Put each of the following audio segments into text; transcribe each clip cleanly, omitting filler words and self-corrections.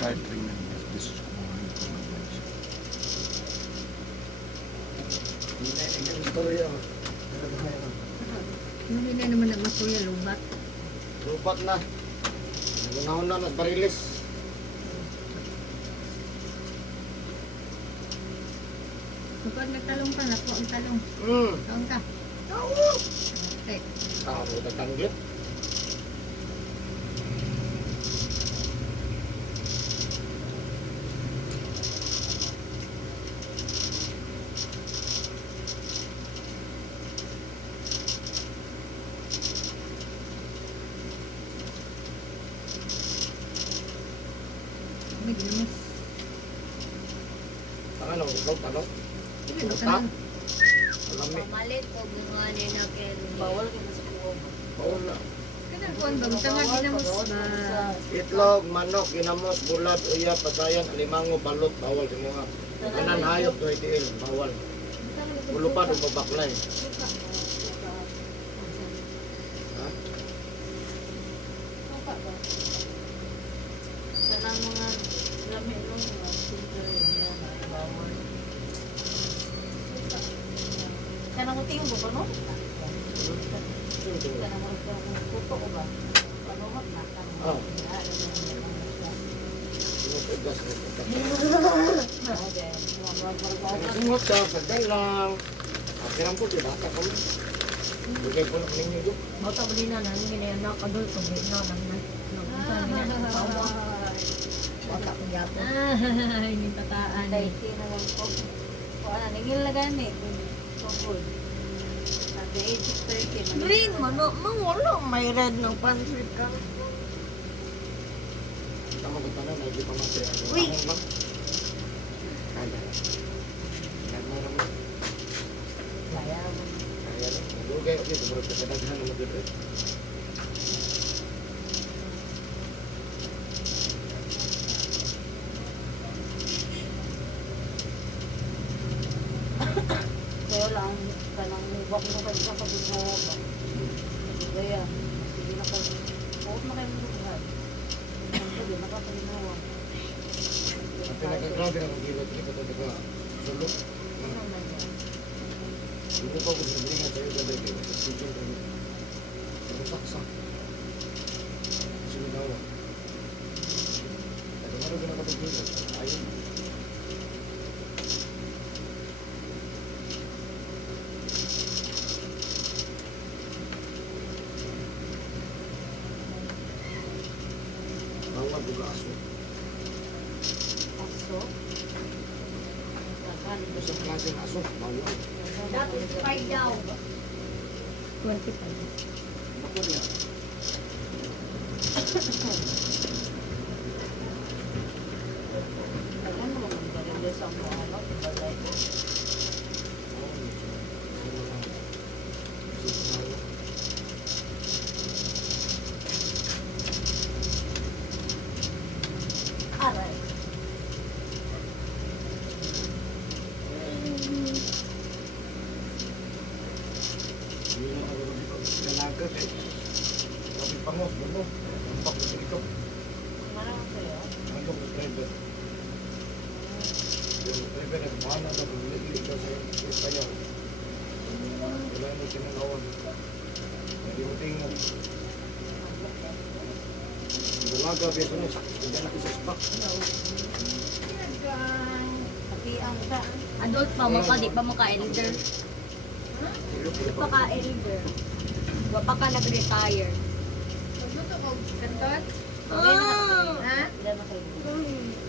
Kahit 3 members, beses ko mga ito ng bench. Hindi na yung istorya. Hindi na naman naman kuya lubat. Lupat na. Nagunahon na, nagbarilis. Kapag nagtalong ka, naku ang talong. Taon ka. Okay. Tao, nagtanggit. May ginamis. Ano, ikaw, ano? Sige, no, Tap. tanong. Alamig. Pamalit o bunga ni na Kelly. Bawal ka na sa kuwag. Bawal na. Kanang kuwan ba? Tanga ginamos ba? Itlog, manok, ginamos, bulat, uya, pasayan, alimango, balot, bawal sa mga. Kanan hayop, to itiil, bawal. Ulupad o babaklay. Ha? Sanang mga lami nung mga silver niya na bawal. Kanang mo tingin mo ba no? Kanang mo kuto ko ba? Panuhot na. Ah. Sinutugas ko. Singot ka, sagdan lang. Akiram po, di bata kami. Bigay po ng ninyo doon. Bata ba din na nang ginayanak adult pag na bata ko yapon. Ay, hindi tataan. Dahil na lang po. Wala naging lagan eh. Tungkol. At the age of 30. Green, wala may red ng pansit ka. Tama ko tanan, hindi pa masaya. Uy! Kaya. Kaya mo naman. Kaya mo. Kaya lang. Lugay, okay, tumurag ka sa daghan na mag-ibig. Kaya lang, kanang huwag mo kayo sa pag-unawa ba? Kaya, sige na kayo. Huwag na kayo mag-unawa. Hindi, nakapag-unawa. Ang pinakagrabe na mag-ibig, hindi ko ito ka sulok. Ano naman yan? Hindi ko ako sinabihan sa'yo sa dagay. Sa sityon kami. Ang saksak. Sinigawa. At ang ano ka pag-ibig? Ayun. Bawal buga aso. Aso? Kakan. Sa klaseng aso, bawal. Dapat fight daw. 25. Ako niya. Ano naman ang galing sa mga ano? Bagay ko. Aray. Dalaga eh. Kami pangos, ano? Ang pakot ito. Marang sa'yo? Ano ko driver? Yung driver nagmana na bumili ka sa kanya. Wala na sinangawan. Hindi mo tingnan. Dalaga, beso na sakit. Hindi na isa spak. Pati ang sa... Adult pa mo ka, di pa mo ka-elder. Di pa ka-elder. Wa pa ka nag-retire. Magluto ko, kantot? Ah! Ilan na kayo?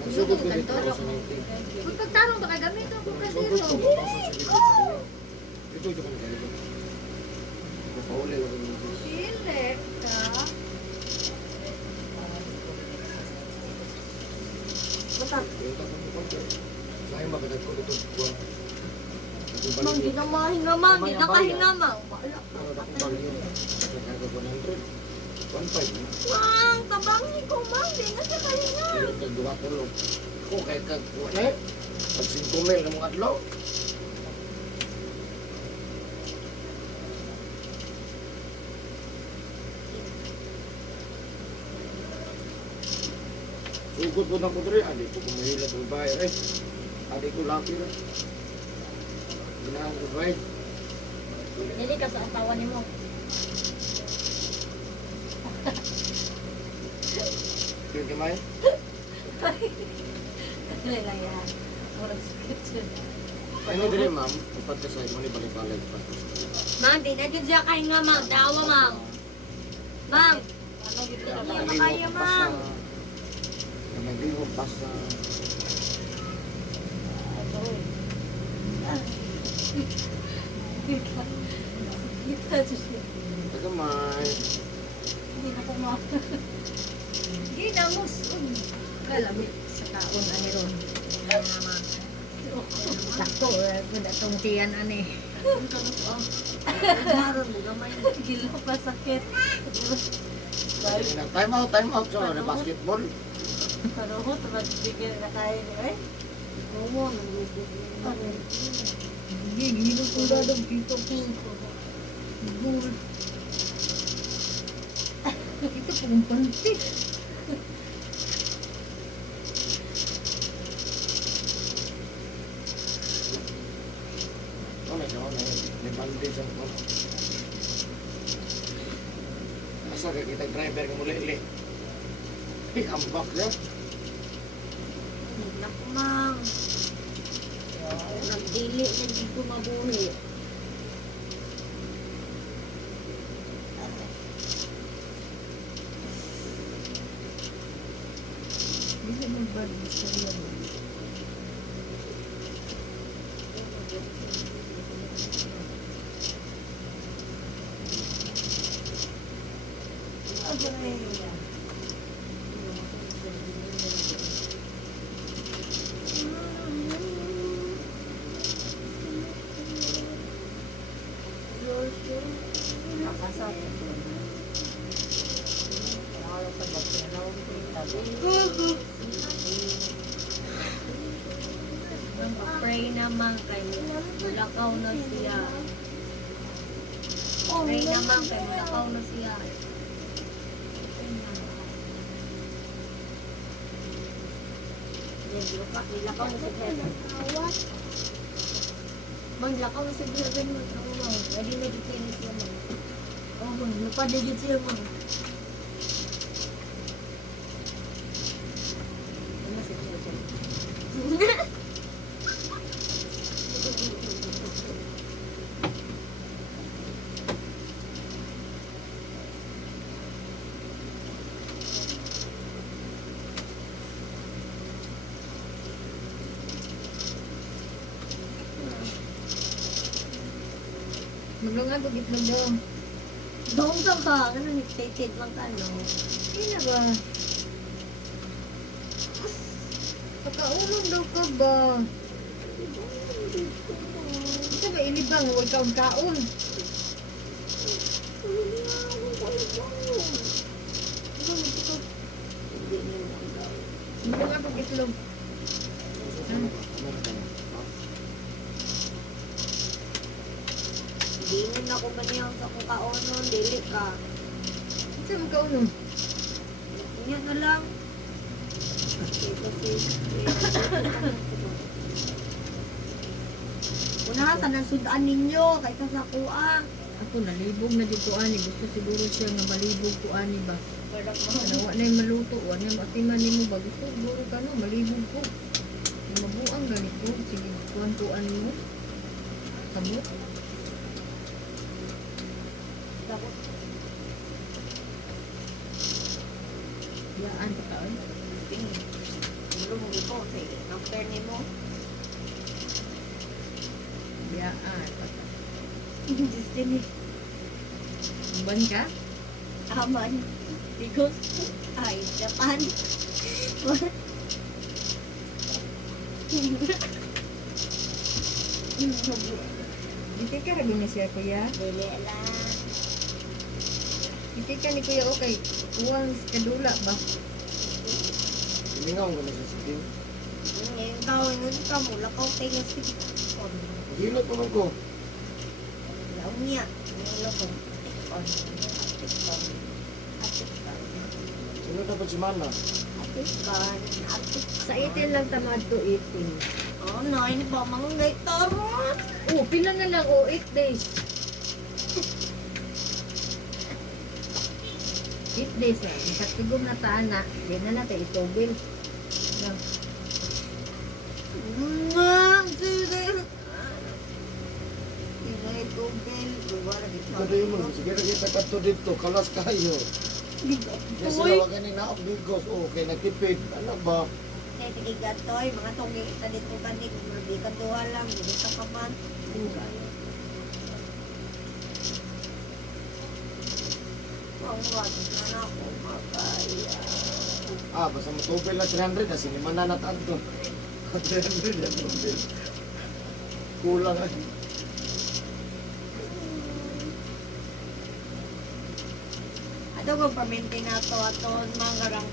Nagsugod ko dito ako sa meeting. Kung pagtarong baka gamitin ko Nagsugod ko dito ako sa meeting. Dito ito kami dito. Napauli lang yung meeting. Select ka. Yung tatang ko pa. Sa'yo magandang ko dito. Mang, di na mahinga mang, di na kahinga mang. Ano na kung bali yun? Nagkaga 100. 1.5. Mang, tabangi ko mang, di na siya kahinga. Pero kagduwa ko lang. Kung kahit kagduwa na eh. Pag 5 mil ng mga adlaw. Ugod po ng kudri, adi ko kumahila sa bahay. Eh, adi ko laki na. Ginaan ko bahay. Dili ka sa asawa ni mo. Yung kamay. Ano lang yan? Murag sakit. Ano dili ma'am? Upat ka sa mo ni balik-balik pa. Ma'am, di na dyan siya kayo nga, ma'am. Dawa, ma'am. Ma'am, Ano dito Hindi na na lang? makaya, ma'am. Naglihok pa sa... Kita siya. Tagamay. Hindi na ko ma... ginamos. Kalamit sa taon, ani ron. Sakto, itong tiyan, ani. Maron mo gamay. Gila pa sakit. Time out sa na basketball. Pero ko, tamad bigyan na tayo eh. Oo, nalugod. Gigilog ko dadong dito po. Bul. Ito pong pantik. Ano siya? May bandi sa ko. Asa ka kita driver ka muli-li. Ambak niya. Naku, ma'am. Nagdili na dito mabuhi. Hindi magbalik sa yan. Nakasat. Wala sa bagay. Pray naman kay Mulakaw na siya. Pray naman kay Mulakaw na siya. Nilakaw na si Heaven. Maglakaw na si Heaven. Ready na dito yun siya, ma'am. Oh, ma'am. Lupad na dito siya, ma'am. Ano si Heaven? Maglungan ko itlog daw. Doon ka ba? Ano, excited lang ka, no? Hindi na ba? Pagkaulong daw ka ba? Ito ba ilibang? Huwag kaong kaon. Maglungan ko itlog. Dinin ako ba niya sa kung kaonon, dili ka. Ito mo kaulong. Yan na lang. Unahan sa nasudan ninyo, kahit sa kuha. Ako nalibog na dito ani. Gusto siguro siya nga malibog ko ani ba? Ano, wa na yung maluto. Wa na yung matiman ni mo ba? Gusto siguro ka no, malibog ko. Yung mabuang ganito. Sige, kuhan-kuhan mo. Sabot. Yaan ka kaon. Gulo mo ito, compare ni mo. Yaan. Destiny. Ban ka? Aman. Because, ay, Japan. Hindi ka rabi na siya kuya. Dili lang. Hindi ka ni kuya okay. Uwang kadula ba? Hilingaw ko na sa sikin. Ngayon tawag nun ka mo, lakaw kay nga si Hilot ko ko. Law niya. Ngayon ko. Atik. Sino dapat si Mana? Atik. Kan, artist. Sa 18 lang tamad to 18. Oh, no, ini ba mga ngay tarot? Oh, pila na lang, oh, 8 days. 8 days eh. Nakatigom na taan na. Di na natin itubil. Lang. Sige. Inay ko, Ben. Gawa na dito. Kada mo, sige na kita kato dito, kalas kayo. Kasi Uy. wag ni na obligos, okay, nagtipid. Ano ba? Sige, gatoy. Mga tungi kita dito kanig. Mabi ka duha lang. Hindi ka pa man. Pangwad na ako makaya. Ah, basta matupil na 300, kasi ni mananatan to. 300 yan tupil. Kulang ay. Ato kung paminti na to aton mga rang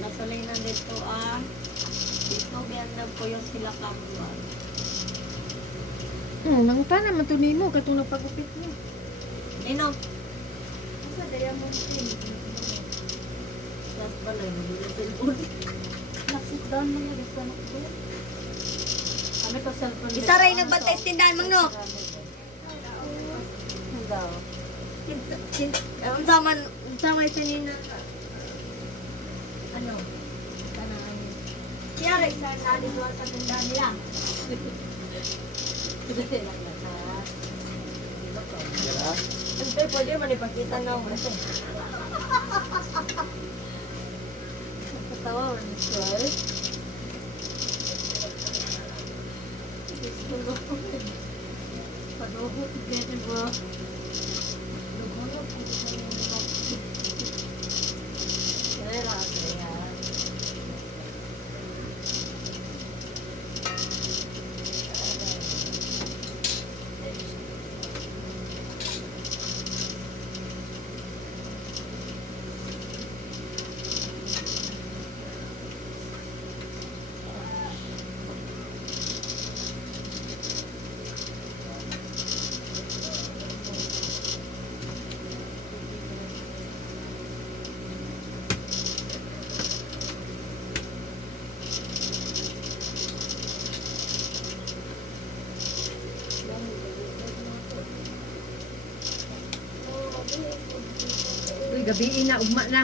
nasalinan dito dito biyan na po yung sila kamuan. Nang pa naman to nimo, katong napagupit mo. Nino, Sa diamond pin. last ba lang yung cellphone? Naksit down mo na dito na ko. Kami to cellphone. Isaray nagbantay sa tindahan, Mang No. Daw. Unsa may sinina. Ano? Kanaan yun. Siyara isa na dito sa tindahan nila. Yan Ante pwede man ipakita nga mo kasi. Katawa man sir. Paduhot din bro. Kaya kaya. Uy, gabi na, ugma na.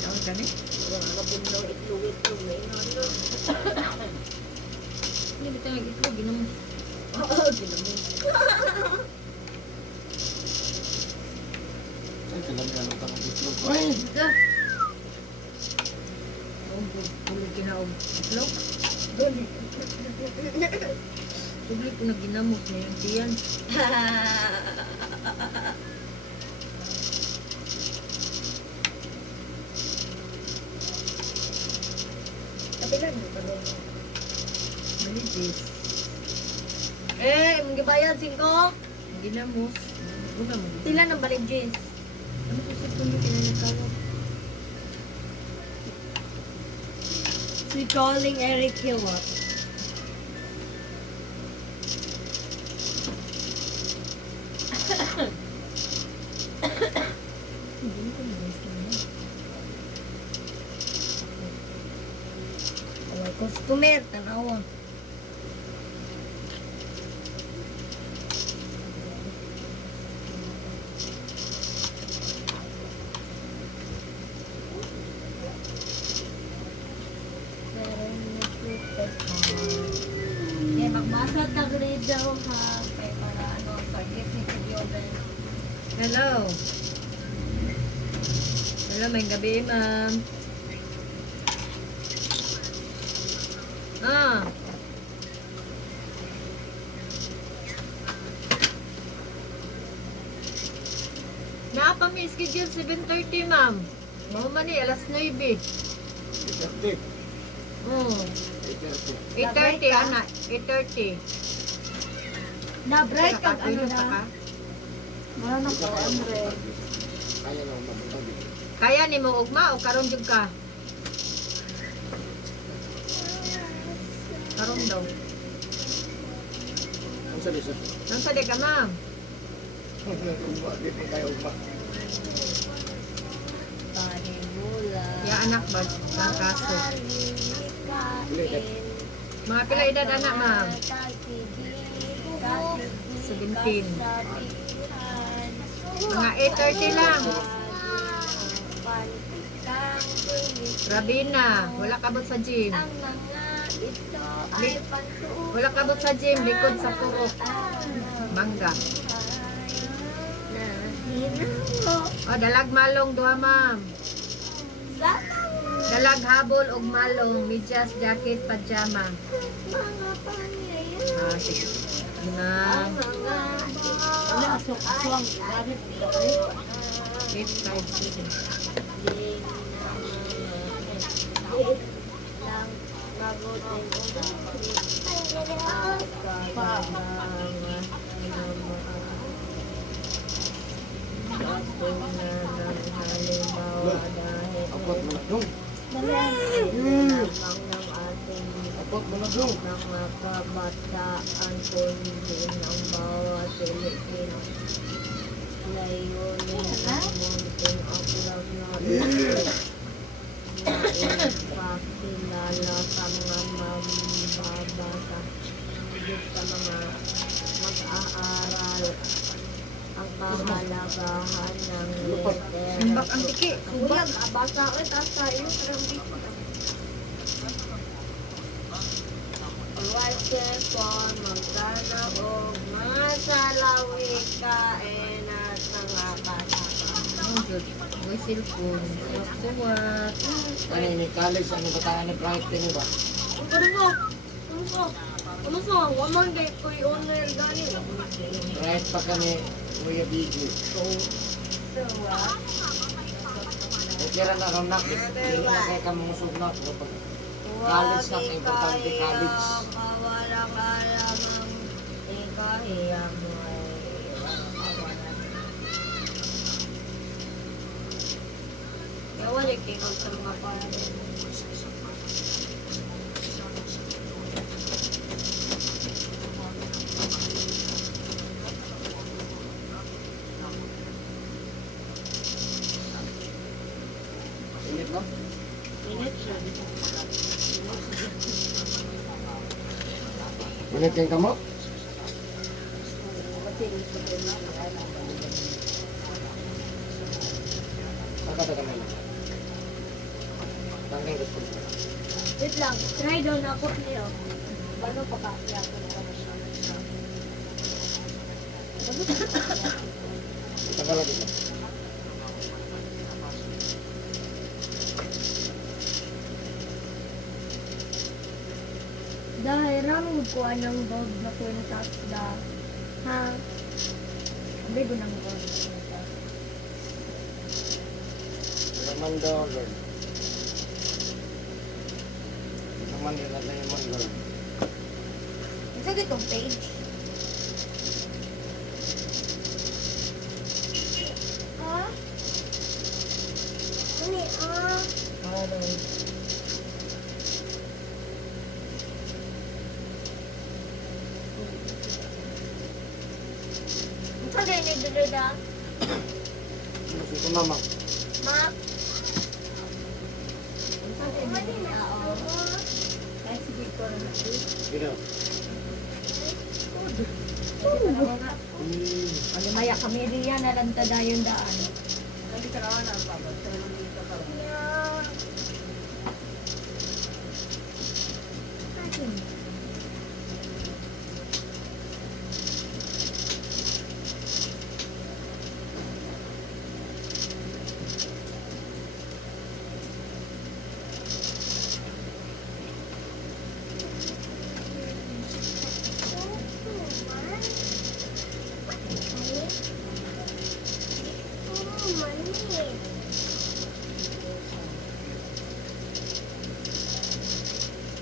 Naon ka ni? Hindi ba tayo itlog? Ginamon. ay, kailangan ano kang itlog. Ay! Ka! Huwag kinaog. Itlog? Subli ko na ginamos na yung tiyan. Kapilan mo pa doon. Manipis. Mong gibayad 5. Ginamos. Una mo. Sila ng balik jeans. Ano ko sa puno pinanatawag? Recalling Eric Hilwat. Hindi ko na-guess na yan. Customer, tanawa. Magbasa ta grade daw ha. Kaya para ano, target ni Kibyoben. Hello. Hello, may gabi, ma'am. Ah. Naapa may schedule 7:30, ma'am. Mau man ni alas 9. 8:30. Oh, 8:30. 8:30 ana, 8:30. Na-bright kag ano Nakapilot na. ka? Wala na po, Andre. Kaya na mabuntag. Kaya ni mo ugma o karon jud ka? Karon daw. Ang sabi sa Nang sa ka, ma'am. ugma, di pa kayo ugma. Panibula. Ya anak ba? Ang kaso. Dili, Mga pila edad anak, ma'am? 17. Mga 8:30 lang. Rabina, wala kabot sa gym. Ang mga ito ay pantuon. Wala kabot sa gym, likod sa purok. Mangga. Na hinaho. O, dalag malong duha, ma'am. Dalag habol og malong, medyas, jacket, pajama. Mga pangyayari. Sige. Ma'am, Ano, aswang. Grabe, okay? 857. Lang mabuting Abot mo na dong. Abot mo na dong. mga kabataan kundi ng bawat Pilipino. Layunin ang munting aklag na ipakilala sa mga mambabasa higit sa mga mag-aaral ang kahalagahan ng Simbak ang tiki. Kuya, basa ko, taas tayo. Wasipon, magkana o mga salawi kain at mga kasama. Oh, good. Boy, cellphone. Suwat. Ano ni college, ano bataan ni private niyo ba? Ano mo? Ano mo? Waman kay Kuya Onel gani. Right pa kami, Kuya Biggie. Okay ra na ranak, hindi na kaya ka musog na kapag college na, importante college. Wala ka lamang ikahiya mo ay kaya wala kikog sa mga parang. Init no? Init kang kamot? Saka ta kamay. Tangkay gusto ko. Wait lang, try daw na ako niyo. Balo pa ka? Kita ka lagi. Dahil ramong ko anong dog na kwenta da. Ha? Sabi ko ng dog. Naman daw, Lord. Naman yun natin yung Lord. Ito itong page. Ha? Ano Ito na yung dito da. Mas ito mama. Ma? Ito na yung tao. Kaya sige ko na Gino. Ano maya kami riyan na lang tada yung daan. Hindi ka naman ang pabot. Pero hindi ka pa.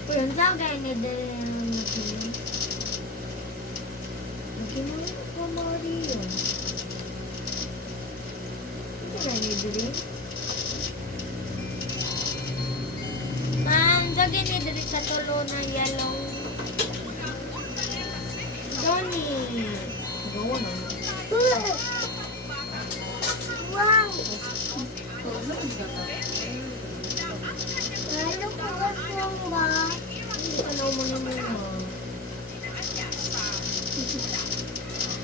Kung sa kaya ni Dere Nagkinulit ko mga riyo. Ito na ni Dere. Ma'am, lagi ni Dere sa tulo ng yellow Wow! Tulog ka ka. Ano ko gusto ba? Ano mo naman mo?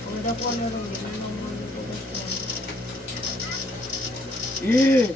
Kung dako na rin, di na naman ito gusto. Eh!